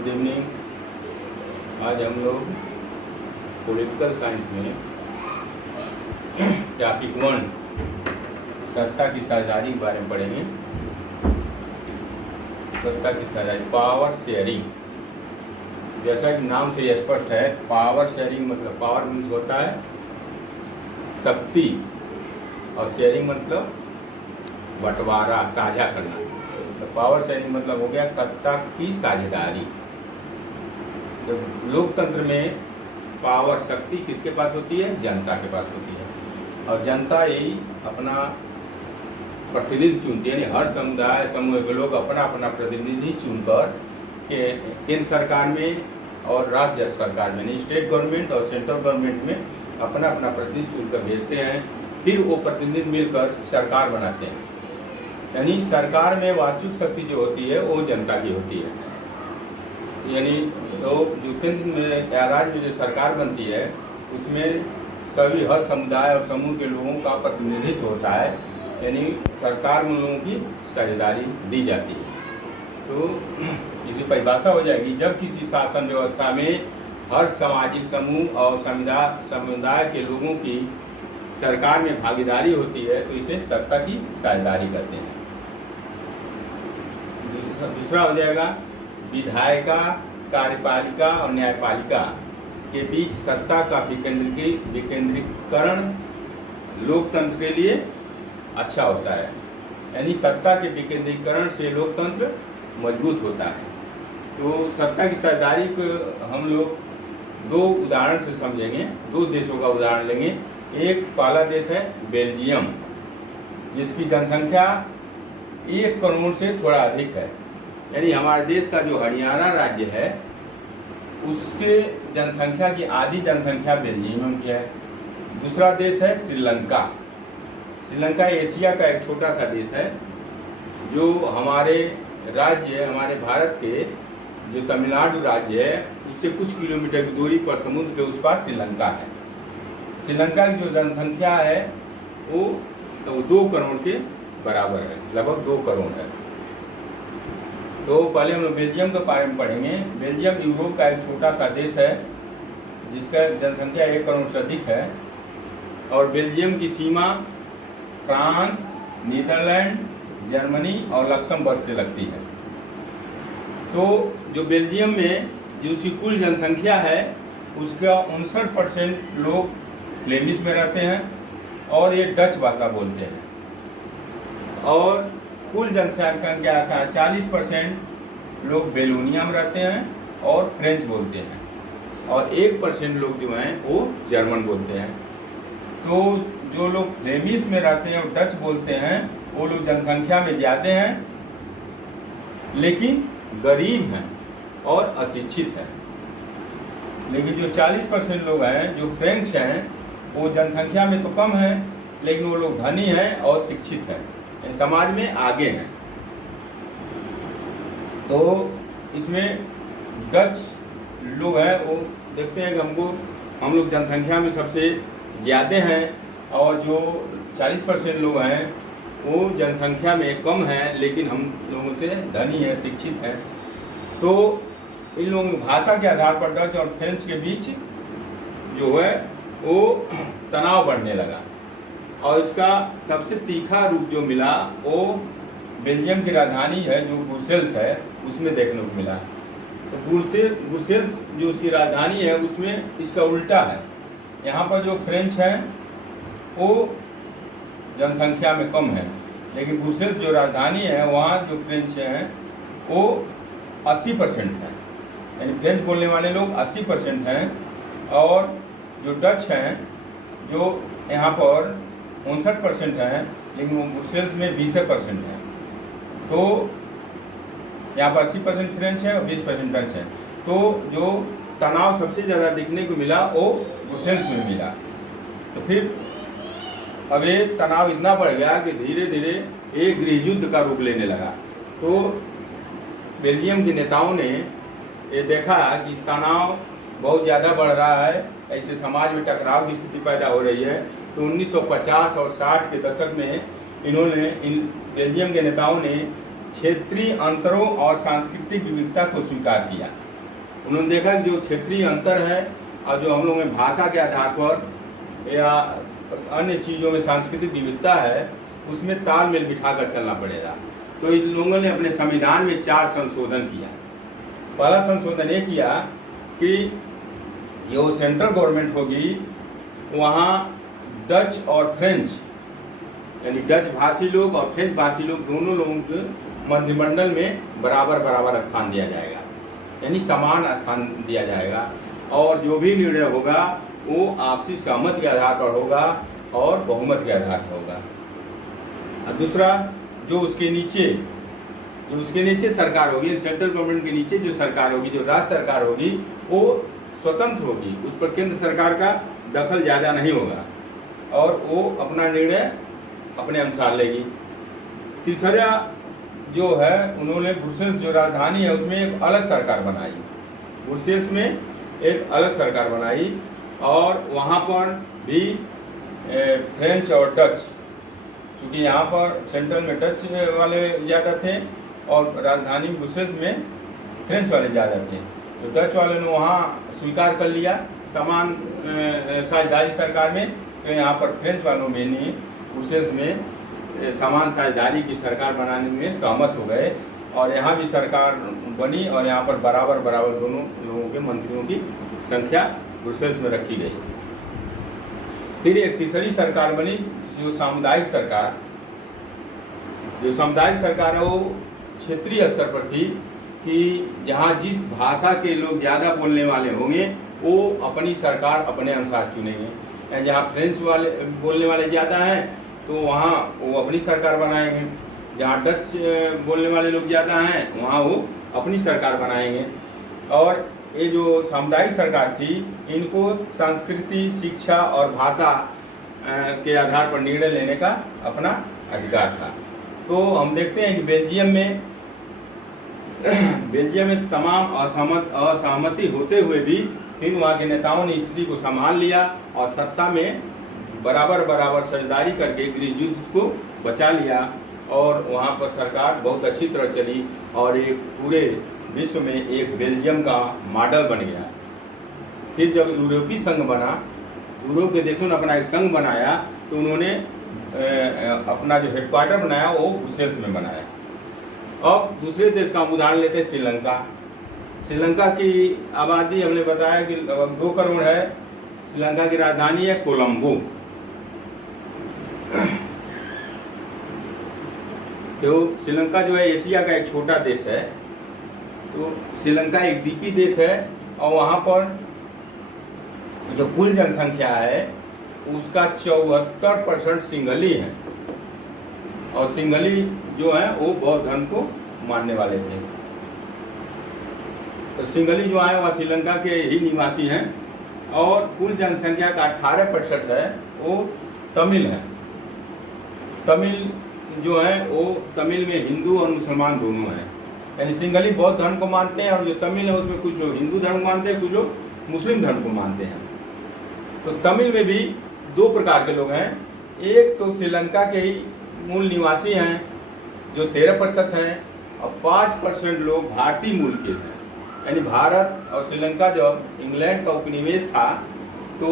Good evening. आज हम लोग पॉलिटिकल साइंस में टॉपिक 1 सत्ता की साझेदारी के बारे में पढ़ेंगे। सत्ता की साझेदारी, पावर शेयरिंग। जैसा कि नाम से स्पष्ट है, पावर शेयरिंग मतलब पावर मीन्स होता है शक्ति और शेयरिंग मतलब बंटवारा, साझा करना। तो पावर शेयरिंग मतलब हो गया सत्ता की साझेदारी। तो लोकतंत्र में पावर, शक्ति किसके पास होती है? जनता के पास होती है। और जनता ही अपना प्रतिनिधि चुनती है, यानी हर समुदाय समूह के लोग अपना अपना प्रतिनिधि चुनकर के केंद्र सरकार में और राज्य सरकार में, स्टेट गवर्नमेंट और सेंट्रल गवर्नमेंट में अपना अपना प्रतिनिधि चुनकर भेजते हैं। फिर वो प्रतिनिधि मिलकर सरकार बनाते हैं। यानी सरकार में वास्तविक शक्ति जो होती है वो जनता की होती है। यानी तो जो केंद्र में या राज्य में जो सरकार बनती है उसमें सभी हर समुदाय और समूह के लोगों का प्रतिनिधित्व होता है, यानी सरकार में लोगों की साझेदारी दी जाती है। तो इसी परिभाषा हो जाएगी, जब किसी शासन व्यवस्था में हर सामाजिक समूह और समुदाय के लोगों की सरकार में भागीदारी होती है तो इसे सत्ता की साझेदारी कहते हैं। दूसरा हो जाएगा विधायिका, कार्यपालिका और न्यायपालिका के बीच सत्ता का विकेंद्रीकरण लोकतंत्र के लिए अच्छा होता है। यानी सत्ता के विकेंद्रीकरण से लोकतंत्र मजबूत होता है। तो सत्ता की साझेदारी को हम लोग दो उदाहरण से समझेंगे, दो देशों का उदाहरण लेंगे। एक पहला देश है बेल्जियम, जिसकी जनसंख्या 1 करोड़ से थोड़ा अधिक है। यानी हमारे देश का जो हरियाणा राज्य है उसके जनसंख्या की आधी जनसंख्या बेल्जियम की है। दूसरा देश है श्रीलंका। श्रीलंका एशिया का एक छोटा सा देश है जो हमारे राज्य, हमारे भारत के जो तमिलनाडु राज्य है उससे कुछ किलोमीटर की दूरी पर समुद्र के उस पार श्रीलंका है। श्रीलंका की जो जनसंख्या है वो 2 करोड़ के बराबर है, लगभग 2 करोड़ है। तो पहले हम लोग बेल्जियम के बारे में पढ़ेंगे। बेल्जियम यूरोप का एक छोटा सा देश है जिसका जनसंख्या 1 करोड़ से अधिक है। और बेल्जियम की सीमा फ्रांस, नीदरलैंड, जर्मनी और लक्समबर्ग से लगती है। तो जो बेल्जियम में जो उसकी कुल जनसंख्या है उसका 59% लोग फ्लेमिश में रहते हैं और ये डच भाषा बोलते हैं। और कुल जनसंख्या का 40% लोग बेलोनिया में रहते हैं और फ्रेंच बोलते हैं, और 1% लोग जो हैं वो जर्मन बोलते हैं। तो जो लोग फ्लेमिश में रहते हैं और डच बोलते हैं वो लोग जनसंख्या में ज़्यादा हैं लेकिन गरीब हैं और अशिक्षित हैं। लेकिन जो 40% लोग हैं जो फ्रेंच हैं वो जनसंख्या में तो कम हैं लेकिन वो लोग धनी हैं और शिक्षित हैं, समाज में आगे हैं। तो इसमें डच लोग हैं वो देखते हैं कि हम लोग जनसंख्या में सबसे ज़्यादा हैं और जो 40% लोग हैं वो जनसंख्या में कम हैं लेकिन हम लोगों से धनी हैं, शिक्षित हैं। तो इन लोगों की भाषा के आधार पर डच और फ्रेंच के बीच जो है वो तनाव बढ़ने लगा और इसका सबसे तीखा रूप जो मिला वो बेल्जियम की राजधानी है जो ब्रुसेल्स है उसमें देखने को मिला। तो ब्रुसेल्स जो उसकी राजधानी है उसमें इसका उल्टा है। यहाँ पर जो फ्रेंच हैं वो जनसंख्या में कम है लेकिन ब्रुसेल्स जो राजधानी है वहाँ जो फ्रेंच हैं वो 80% हैं, यानी फ्रेंच बोलने वाले लोग 80% हैं। और जो डच हैं जो यहाँ पर 59% हैं लेकिन वो ब्रुसेल्स में 20% हैं। तो यहाँ पर 80% फ्रेंच है और 20% डच है। तो जो तनाव सबसे ज़्यादा दिखने को मिला वो ब्रुसेल्स में मिला। तो फिर अब ये तनाव इतना बढ़ गया कि धीरे धीरे एक गृह युद्ध का रूप लेने लगा। तो बेल्जियम के नेताओं ने ये देखा कि तनाव बहुत ज़्यादा बढ़ रहा है, ऐसे समाज में टकराव की स्थिति पैदा हो रही है। तो 1950 और 60 के दशक में बेल्जियम के नेताओं ने क्षेत्रीय अंतरों और सांस्कृतिक विविधता को स्वीकार किया। उन्होंने देखा कि जो क्षेत्रीय अंतर है और जो हम लोग में भाषा के आधार पर या अन्य चीज़ों में सांस्कृतिक विविधता है, उसमें तालमेल बिठाकर चलना पड़ेगा। तो इन लोगों ने अपने संविधान में 4 संशोधन किया। पहला संशोधन ये किया कि जो सेंट्रल गवर्नमेंट होगी वहाँ डच और फ्रेंच यानी डच भाषी लोग और फ्रेंच भाषी लोग दोनों लोगों के मंत्रिमंडल में बराबर बराबर स्थान दिया जाएगा, यानी समान स्थान दिया जाएगा। और जो भी निर्णय होगा वो आपसी सहमति के आधार पर होगा और बहुमत के आधार पर होगा। दूसरा, जो उसके नीचे सरकार होगी, सेंट्रल गवर्नमेंट के नीचे जो सरकार होगी, जो राज्य सरकार होगी, वो स्वतंत्र होगी, उस पर केंद्र सरकार का दखल ज़्यादा नहीं होगा और वो अपना निर्णय अपने अनुसार लेगी। तीसरा जो है, उन्होंने ब्रुसेल्स जो राजधानी है उसमें एक अलग सरकार बनाई, ब्रुसेल्स में एक अलग सरकार बनाई और वहाँ पर भी फ्रेंच और डच, क्योंकि यहाँ पर सेंट्रल में डच वाले ज़्यादा थे और राजधानी ब्रुसेल्स में फ्रेंच वाले ज़्यादा थे, तो डच वाले ने वहाँ स्वीकार कर लिया समान साझेदारी सरकार में, तो यहाँ पर फ्रेंच वालों में नहीं ब्रुसेल्स में समान साझेदारी की सरकार बनाने में सहमत हो गए और यहाँ भी सरकार बनी और यहाँ पर बराबर बराबर दोनों लोगों के मंत्रियों की संख्या ब्रुसेल्स में रखी गई। फिर एक तीसरी सरकार बनी जो सामुदायिक सरकार। जो सामुदायिक सरकार है वो क्षेत्रीय स्तर पर थी कि जहाँ जिस भाषा के लोग ज़्यादा बोलने वाले होंगे वो अपनी सरकार अपने अनुसार चुनेंगे। जहाँ फ्रेंच वाले बोलने वाले ज़्यादा हैं तो वहाँ वो अपनी सरकार बनाएंगे, जहाँ डच बोलने वाले लोग ज़्यादा हैं वहाँ वो अपनी सरकार बनाएंगे। और ये जो सामुदायिक सरकार थी, इनको संस्कृति, शिक्षा और भाषा के आधार पर निर्णय लेने का अपना अधिकार था। तो हम देखते हैं कि बेल्जियम में तमाम असहमति होते हुए भी फिर वहाँ के नेताओं ने स्थिति को संभाल लिया और सत्ता में बराबर बराबर साझेदारी करके गृह युद्ध को बचा लिया और वहाँ पर सरकार बहुत अच्छी तरह चली और एक पूरे विश्व में एक बेल्जियम का मॉडल बन गया। फिर जब यूरोपीय संघ बना, यूरोप के देशों ने अपना एक संघ बनाया तो उन्होंने अपना जो हेडक्वार्टर बनाया वो ब्रुसेल्स में बनाया। अब दूसरे देश का हम उदाहरण लेते हैं श्रीलंका। श्रीलंका की आबादी हमने बताया कि लगभग 2 करोड़ है। श्रीलंका की राजधानी है कोलंबो। तो श्रीलंका जो है एशिया का एक छोटा देश है। तो श्रीलंका एक द्वीपीय देश है और वहाँ पर जो कुल जनसंख्या है उसका 74% सिंहली है और सिंहली जो है वो बौद्ध धर्म को मानने वाले थे। तो सिंहली जो है वह श्रीलंका के ही निवासी हैं और कुल जनसंख्या का 18% है वो तमिल है। तमिल जो है वो तमिल में हिंदू और मुसलमान दोनों हैं, यानी सिंहली बौद्ध धर्म को मानते हैं और जो तमिल है उसमें कुछ लोग हिंदू धर्म को मानते हैं, कुछ लोग मुस्लिम धर्म को मानते हैं। तो तमिल में भी 2 प्रकार के लोग हैं। एक तो श्रीलंका के ही मूल निवासी हैं जो 13% हैं और 5% लोग भारतीय मूल के हैं, यानी भारत और श्रीलंका जब इंग्लैंड का उपनिवेश था तो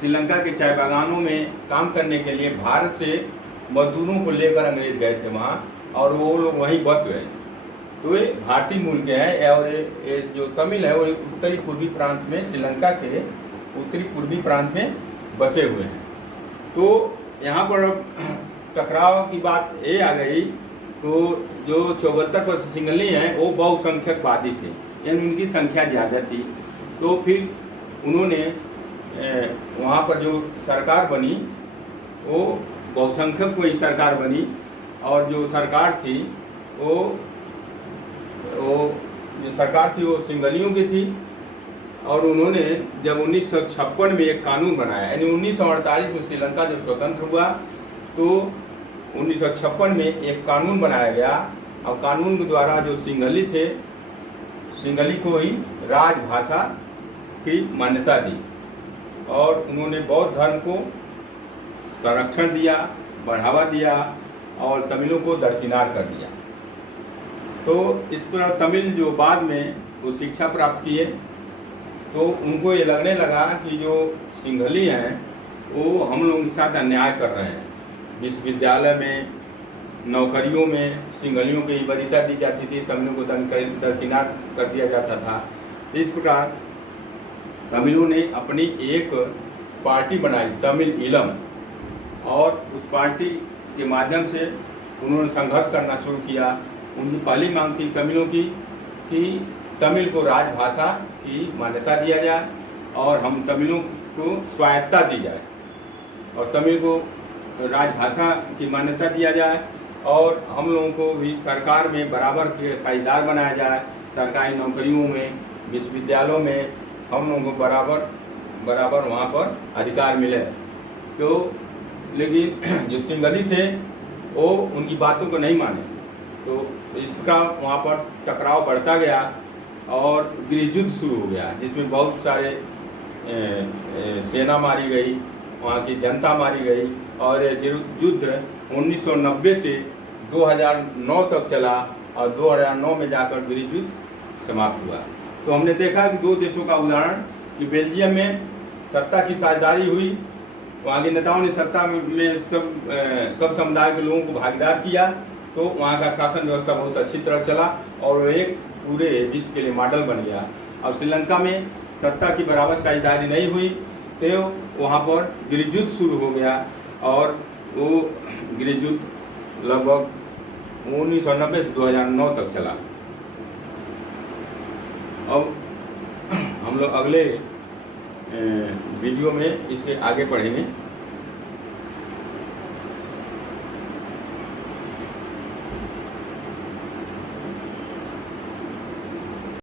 श्रीलंका के चाय बागानों में काम करने के लिए भारत से मजदूरों को लेकर अंग्रेज गए थे वहाँ और वो लोग वहीं बस गए। तो ये भारतीय मूल के हैं और ये जो तमिल है वो उत्तरी पूर्वी प्रांत में, श्रीलंका के उत्तरी पूर्वी प्रांत में बसे हुए हैं। तो यहाँ पर टकराव की बात ये आ गई, तो जो 74% सिंहली हैं वो बहुसंख्यकवादी थे, यानी उनकी संख्या ज़्यादा थी। तो फिर उन्होंने वहाँ पर जो सरकार बनी वो बहुसंख्यक कोई सरकार बनी और जो सरकार थी वो जो सरकार थी वो सिंहलियों की थी। और उन्होंने जब 1956 में एक कानून बनाया, यानी 1948 में श्रीलंका जब स्वतंत्र हुआ तो 1956 में एक कानून बनाया गया और कानून के द्वारा जो सिंहली थे, सिंहली को ही राजभाषा की मान्यता दी और उन्होंने बौद्ध धर्म को संरक्षण दिया, बढ़ावा दिया और तमिलों को दरकिनार कर दिया। तो इस पर तमिल जो बाद में वो शिक्षा प्राप्त किए तो उनको ये लगने लगा कि जो सिंघली हैं वो हम लोगों के साथ अन्याय कर रहे हैं। विश्वविद्यालय में, नौकरियों में सिंघलियों की वरीयता दी जाती थी, तमिलों को दरकिनार कर दिया जाता था। इस प्रकार तमिलों ने अपनी एक पार्टी बनाई, तमिल ईलम, और उस पार्टी के माध्यम से उन्होंने संघर्ष करना शुरू किया। उनकी पहली मांग थी तमिलों की कि तमिल को राजभाषा की मान्यता दिया जाए और हम तमिलों को स्वायत्तता दी जाए और तमिल को राजभाषा की मान्यता दिया जाए और हम लोगों को भी सरकार में बराबर के साझेदार बनाया जाए। सरकारी नौकरियों में, विश्वविद्यालयों में हम लोगों को बराबर वहाँ पर अधिकार मिले। तो लेकिन जो सिंघली थे वो उनकी बातों को नहीं माने, तो इस प्रकार वहाँ पर टकराव बढ़ता गया और गृह युद्ध शुरू हो गया, जिसमें बहुत सारे सेना मारी गई, वहाँ की जनता मारी गई और युद्ध 1990 से 2009 तक चला और 2009 में जाकर गृह युद्ध समाप्त हुआ। तो हमने देखा कि दो देशों का उदाहरण कि बेल्जियम में सत्ता की साझेदारी हुई, वहाँ के नेताओं ने सत्ता में सब समुदाय के लोगों को भागीदार किया, तो वहाँ का शासन व्यवस्था बहुत अच्छी तरह चला और वो एक पूरे विश्व के लिए मॉडल बन गया। अब श्रीलंका में सत्ता की बराबर साझेदारी नहीं हुई तो वहाँ पर गृह युद्ध शुरू हो गया और वो गृह युद्ध लगभग 1990 से 2009 तक चला। अब हम लोग अगले वीडियो में इसके आगे पढ़ेंगे।